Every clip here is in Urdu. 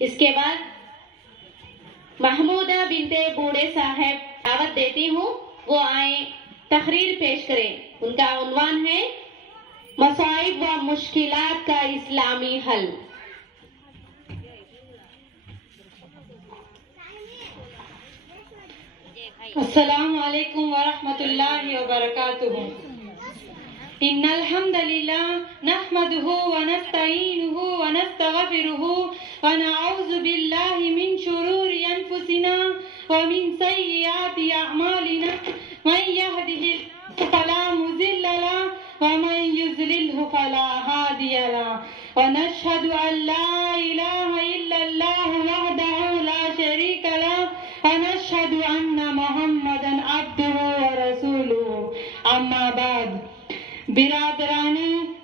اس کے بعد محمودہ بنت بوڑھے صاحب دعوت دیتی ہوں، وہ آئیں تقریر پیش کریں۔ ان کا عنوان ہے مصائب و مشکلات کا اسلامی حل۔ السلام علیکم ورحمۃ اللہ وبرکاتہ۔ ان الحمد للہ نحمده ونستعینه ونستغفره ونعوذ باللہ من شرور انفسنا ومن سیئات اعمالنا، من يهده الله فلا مضل له ومن يضلل فلا هادي له، ونشهد ان لا اله الا الله وحده لا شريك له، ونشهد ان محمدا عبده ورسوله۔ اما بعد، برادران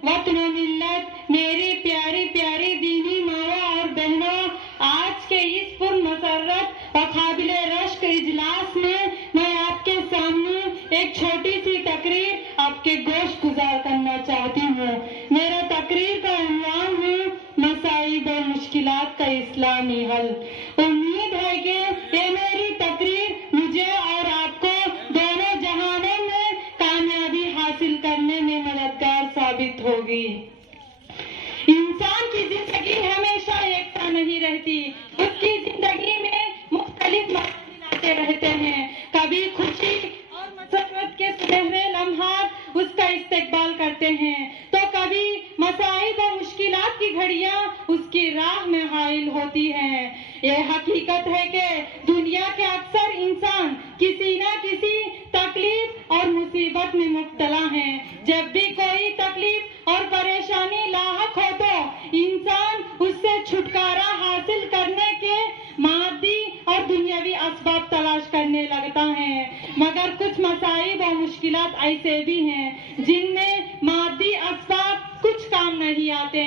وطن و ملت، میری پیاری پیاری دینی ماں اور بہنوں، آج کے اس پرمسرت و قابل رشک اجلاس میں میں آپ کے سامنے ایک چھوٹی سی تقریر آپ کے گوش گزار کرنا چاہتی ہوں۔ میرا تقریر کا عنوان ہے مصائب و مشکلات کا اسلامی حل۔ امید ہے کہ یہ میری تقریر مجھے اور آپ کو دونوں جہانوں میں کامیابی حاصل کرنے میں مددگار ثابت ہوگی۔ انسان کی زندگی ہمیشہ یکساں نہیں رہتی، اس کی زندگی میں مختلف مراحل آتے رہتے ہیں۔ کبھی خوشی اور مسرت کے سنہرے لمحات اس کا استقبال کرتے ہیں، تو کبھی مصائب و مشکلات کی گھڑیاں اس کی راہ میں حائل ہوتی ہیں۔ یہ حقیقت ہے کہ دنیا کے اکثر انسان کسی نہ کسی تکلیف اور مصیبت میں مبتلا ہیں۔ جب بھی کوئی تکلیف اور پریشانی لاحق ہو تو انسان اس سے چھٹکارا حاصل کرنے کے مادی اور دنیاوی اسباب تلاش کرنے لگتا ہے، مگر کچھ مصائب اور مشکلات ایسے بھی ہیں جن میں مادی اسباب کچھ کام نہیں آتے۔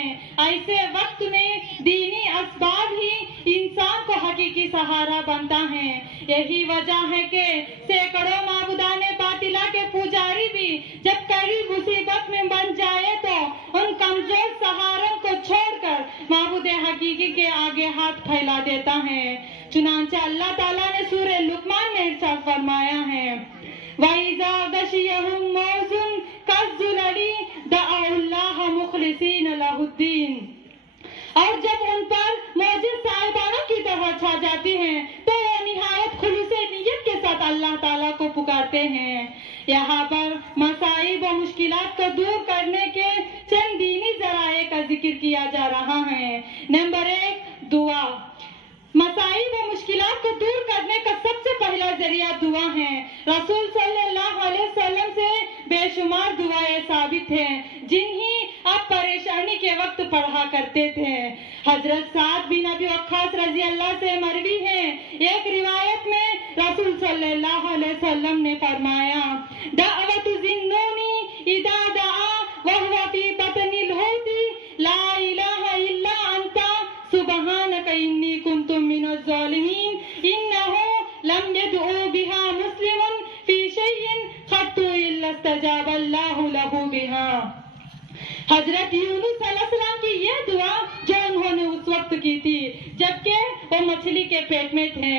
ایسے وقت میں دینی اسباب ہی انسان کو حقیقی سہارا بنتا ہے۔ یہی وجہ ہے کہ سینکڑوں معبودان باطلہ کے پجاری بھی جب کبھی مصیبت میں بن جائے تو ان کمزور سہاروں کو چھوڑ کر معبود حقیقی کے آگے ہاتھ پھیلا دیتا ہے۔ چنانچہ اللہ تعالیٰ نے سورہ لقمان میں ارشاد فرمایا ہے، وَإِذَا غَشِيَهُم مَّوْجٌ كَالظُّلَلِ دَعَوُا اللَّهَ مُخْلِصِينَ لَهُ الدِّينَ۔ اور جب ان پر موجود صاحبانوں کی طرح چھا جاتی ہیں تو وہ نہایت خلوص نیت کے ساتھ اللہ تعالیٰ کو پکارتے ہیں۔ یہاں پر مصائب و مشکلات کو دور کرنے کے چند دینی ذرائع کا ذکر کیا جا رہا ہے۔ نمبر 1، دعا۔ مصائب و مشکلات کو دور کرنے کا سب سے پہلا ذریعہ دعا ہے۔ رسول صلی اللہ علیہ وسلم سے بے شمار دعائیں ثابت ہیں جنہیں آپ پریشانی کے وقت پڑھا کرتے تھے۔ حضرت سعد بن ابی وقاص رضی اللہ سے مروی ہے، ایک روایت میں رسول صلی اللہ علیہ وسلم نے فرمایا، دعوت ذنونی اذا دعا وهو في بطن الحوت لا الہ الا انت سبحانک انی کنت من الظالمین انہ لم يدعو بها مسلم في شيء قط الا استجاب اللہ له بها۔ حضرت یونس علیہ السلام کی یہ دعا جو انہوں نے اس وقت کی تھی جبکہ وہ مچھلی کے پیٹ میں تھے،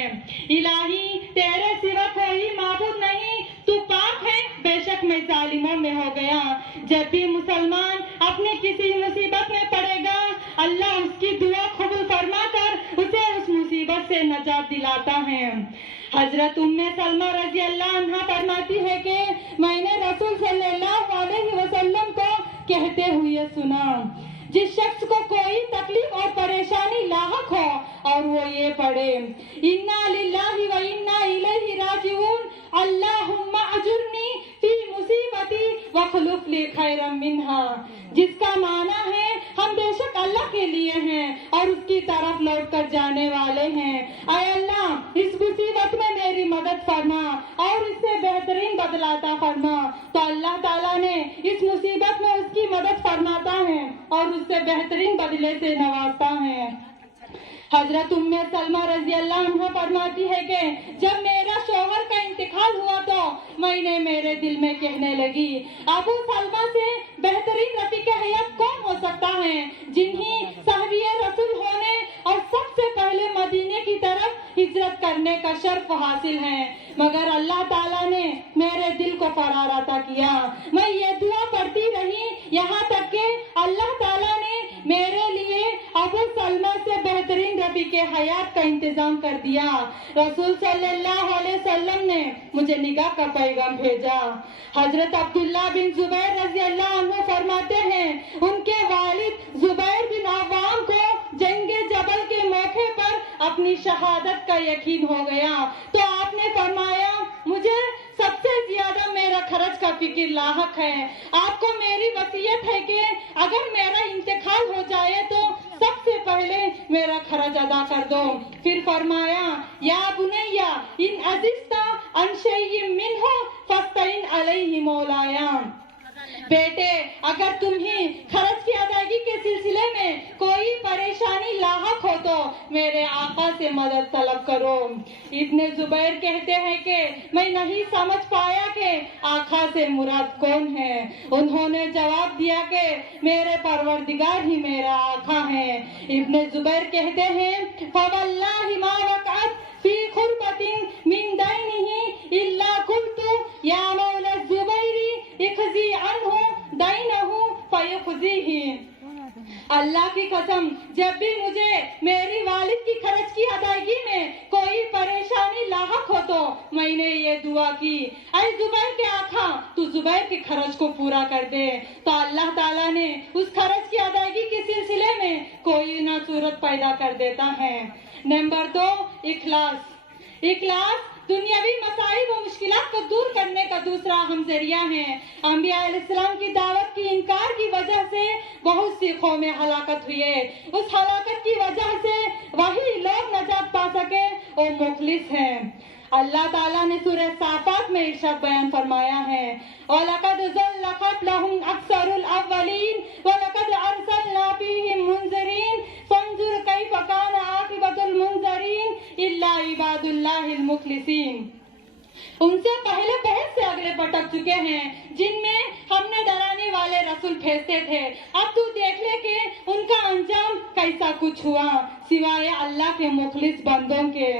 الہی تیرے سوا کوئی معبود نہیں، تو پاک ہے، بے شک میں ظالموں میں ہو گیا۔ جب بھی مسلمان اپنی کسی مصیبت میں پڑے گا، اللہ اس کی دعا قبول فرما کر اسے اس مصیبت سے نجات دلاتا ہے۔ حضرت سلمہ رضی اللہ عنہا فرماتی ہے کہ میں نے رسول صلی اللہ علیہ وسلم کو کہتے ہوئے سنا، جس شخص کو کوئی تکلیف اور پریشانی لاحق ہو اور وہ یہ پڑھے، انا للہ و انا الیہ راجعون، اللہم اجرنی فی مصیبتی واخلف لی خیرا منہا، جس کا معنی ہے ہم بے شک اللہ کے لیے ہیں اور اس کی طرف لوٹ کر جانے والے ہیں۔ اے اللہ، اس مصیبت میں میری مدد فرما اور اس سے بہترین بدلہ عطا فرما۔ تو اللہ تعالیٰ نے اس مصیبت میں اس کی مدد فرماتا ہے اور اس سے بہترین بدلے سے نوازتا ہے۔ حضرت سلمہ رضی اللہ عنہ فرماتی ہے کہ جب میرا شوہر کا انتقال ہوا تو میں نے میرے دل میں کہنے لگی، ابو سلمہ سے بہترین رفیق حیات کون ہو سکتا ہے، جنہیں صحابی رسول ہونے اور سب سے کرنے کا شرف حاصل ہے، مگر اللہ تعالیٰ نے میرے دل کو قرار عطا کیا۔ میں یہ دعا پڑھتی رہی یہاں تک کہ اللہ تعالیٰ نے میرے لیے ابو سلمہ سے بہترین رفیق حیات کا انتظام کر دیا۔ رسول صلی اللہ علیہ وسلم نے مجھے نگاہ کا پیغام بھیجا۔ حضرت عبداللہ بن زبیر رضی اللہ عنہ فرماتے ہیں ان کے والد زبیر بن عوام کو جنگ جبل کے موقع پر اپنی شہادت کا یقین ہو گیا تو آپ نے فرمایا مجھے سب سے زیادہ میرا خرچ کا فکر لاحق ہے، آپ کو میری وصیت ہے کہ اگر میرا انتقال ہو جائے تو سب سے پہلے میرا خرچ ادا کر دو۔ پھر فرمایا یا بنیا ان عزیزت ان شیء منہ فاستعن علیہ مولایا، بیٹے اگر تمہیں خرچ کی ادائیگی کے سلسلے میں کوئی پریشانی لاحق ہو تو میرے آقا سے مدد طلب کرو۔ ابن زبیر کہتے ہیں کہ میں نہیں سمجھ پایا کہ آقا سے مراد کون ہے۔ انہوں نے جواب دیا کہ میرے پروردگار ہی میرا آقا ہے۔ ابن زبیر کہتے ہیں فواللہ ما وقعت فی خربۃ من دینہ الا قلت یا مولا الزبیر اقضی عنہ دینہ فیقضیہ۔ اللہ کی قسم جب بھی مجھے میری والد کی خرچ کی ادائیگی میں کوئی پریشانی لاحق ہو تو میں نے یہ دعا کی اے زبیر کے آقا تو زبیر کے خرچ کو پورا کر دے، تو اللہ تعالیٰ نے اس خرچ کی ادائیگی کے سلسلے میں کوئی نہ صورت پیدا کر دیتا ہے۔ نمبر 2 اخلاص دنیاوی مسائل و مشکلات کو دور کرنے کا دوسرا اہم ذریعہ ہے۔ انبیاء علیہ السلام کی دعوت کی انکار کی وجہ سے بہت سی قومیں ہلاکت ہوئے، اس ہلاکت کی وجہ سے وہی لوگ نجات پا سکے اور مخلص ہیں۔ اللہ تعالیٰ نے سورہ صافات میں ارشاد بیان فرمایا ہے وَلَقَدْ ضَلَّ قَبْلَهُمْ أَكْثَرُ الْأَوَّلِينَ وَلَقَدْ أَرْسَلْنَا فِيهِمْ مُنذِرِينَ فَانظُرْ كَيْفَ كَانَ عَاقِبَةُ الْمُنذَرِينَ إِلَّا عِبَادُ اللَّهِ الْمُخْلَصِينَ۔ ان سے پہلے بہت سے اگلے بھٹک چکے ہیں جن میں ہم نے ڈرانے والے رسول بھیجتے تھے، اب تو دیکھ لے کہ ان کا انجام کیسا کچھ ہوا سوائے اللہ کے مخلص بندوں کے۔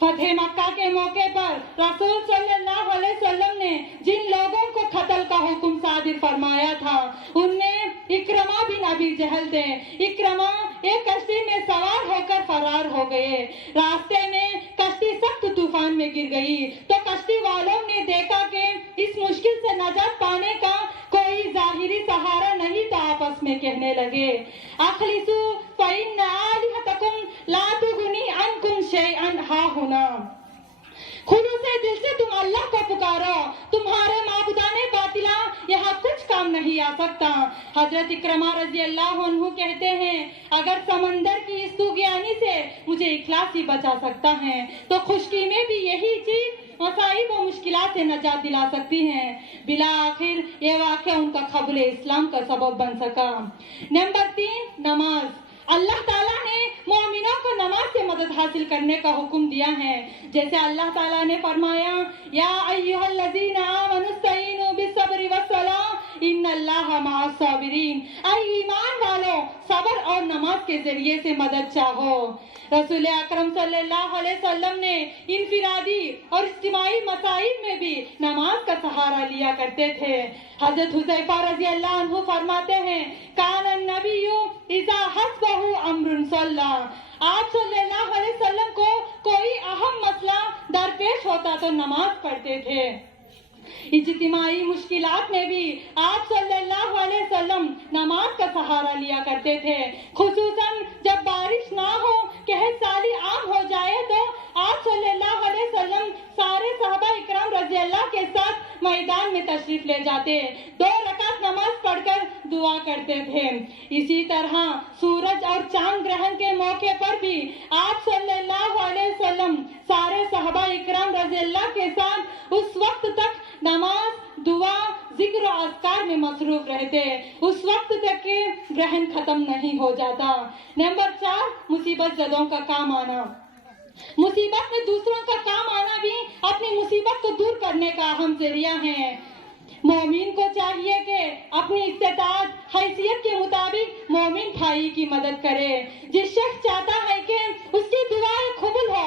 فتح مکہ کے موقع پر رسول صلی اللہ علیہ وسلم نے جن لوگوں کو قتل کا حکم صادر فرمایا تھا ان میں اکرمہ بن ابی جہل تھے۔ اکرمہ ایک کشتی میں سوار ہو کر فرار ہو گئے، راستے میں کشتی سخت طوفان میں گر گئی تو کشتی والوں نے دیکھا کہ اس مشکل سے نجات پانے کا کوئی ظاہری سہارا نہیں تو آپس میں کہنے لگے اخلصوا فإن آلہتکم لا تغنی عنکم شیئا ہاہنا، خلوص دل سے تم اللہ کو پکارو، تمہارے معبودان باطلا یہاں کچھ کام نہیں آ سکتا۔ حضرت اکرمہ رضی اللہ عنہ کہتے ہیں اگر سمندر کی اس طوفانی سے مجھے اخلاص ہی بچا سکتا ہے تو خشکی میں بھی یہی چیز مصائب و مشکلات سے نجات دلا سکتی ہیں۔ بالآخر یہ واقعہ ان کا قبول اسلام کا سبب بن سکا۔ نمبر 3 نماز۔ اللہ تعالیٰ نے مومنوں کو نماز سے مدد حاصل کرنے کا حکم دیا ہے، جیسے اللہ تعالیٰ نے فرمایا یا ایھا الذین آمنوا استعینوا بالصبر والصلاۃ ان اللہ مع الصابرین، اے ایمان والو صبر اور نماز کے ذریعے سے مدد چاہو۔ رسول اکرم صلی اللہ علیہ وسلم نے انفرادی اور اجتماعی مسائل میں بھی نماز کا سہارا لیا کرتے تھے۔ حضرت حذیفہ رضی اللہ عنہ فرماتے ہیں کان النبی اذا حسبہ امر صلی، آپ صلی اللہ علیہ وسلم کو کوئی اہم مسئلہ درپیش ہوتا تو نماز پڑھتے تھے۔ اجتماعی مشکلات میں بھی آپ صلی اللہ علیہ وسلم نماز کا سہارا لیا کرتے تھے، خصوصاً جب بارش نہ ہو، قحط سالی عام ہو جائے تو آپ صلی اللہ علیہ وسلم سارے صحابہ اکرام رضی اللہ کے ساتھ میدان میں تشریف لے جاتے، 2 رکعت نماز پڑھ کر دعا کرتے تھے۔ اسی طرح سورج اور چاند گرہن کے موقع پر بھی آپ صلی اللہ علیہ وسلم سارے صحابہ اکرام رضی اللہ کے ساتھ اس وقت تک نماز، دعا، ذکر و اذکار میں مصروف رہتے اس وقت تک کہ گرہن ختم نہیں ہو جاتا۔ نمبر 4 مصیبت زدوں کا کام آنا۔ مصیبت میں دوسروں کا کام آنا بھی اپنی مصیبت کو دور کرنے کا اہم ذریعہ ہے۔ مومن کو چاہیے کہ اپنی استطاعت حیثیت کے مطابق مومن بھائی کی مدد کرے۔ جس شخص چاہتا ہے کہ اس کی دعائیں قبول ہو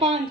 5,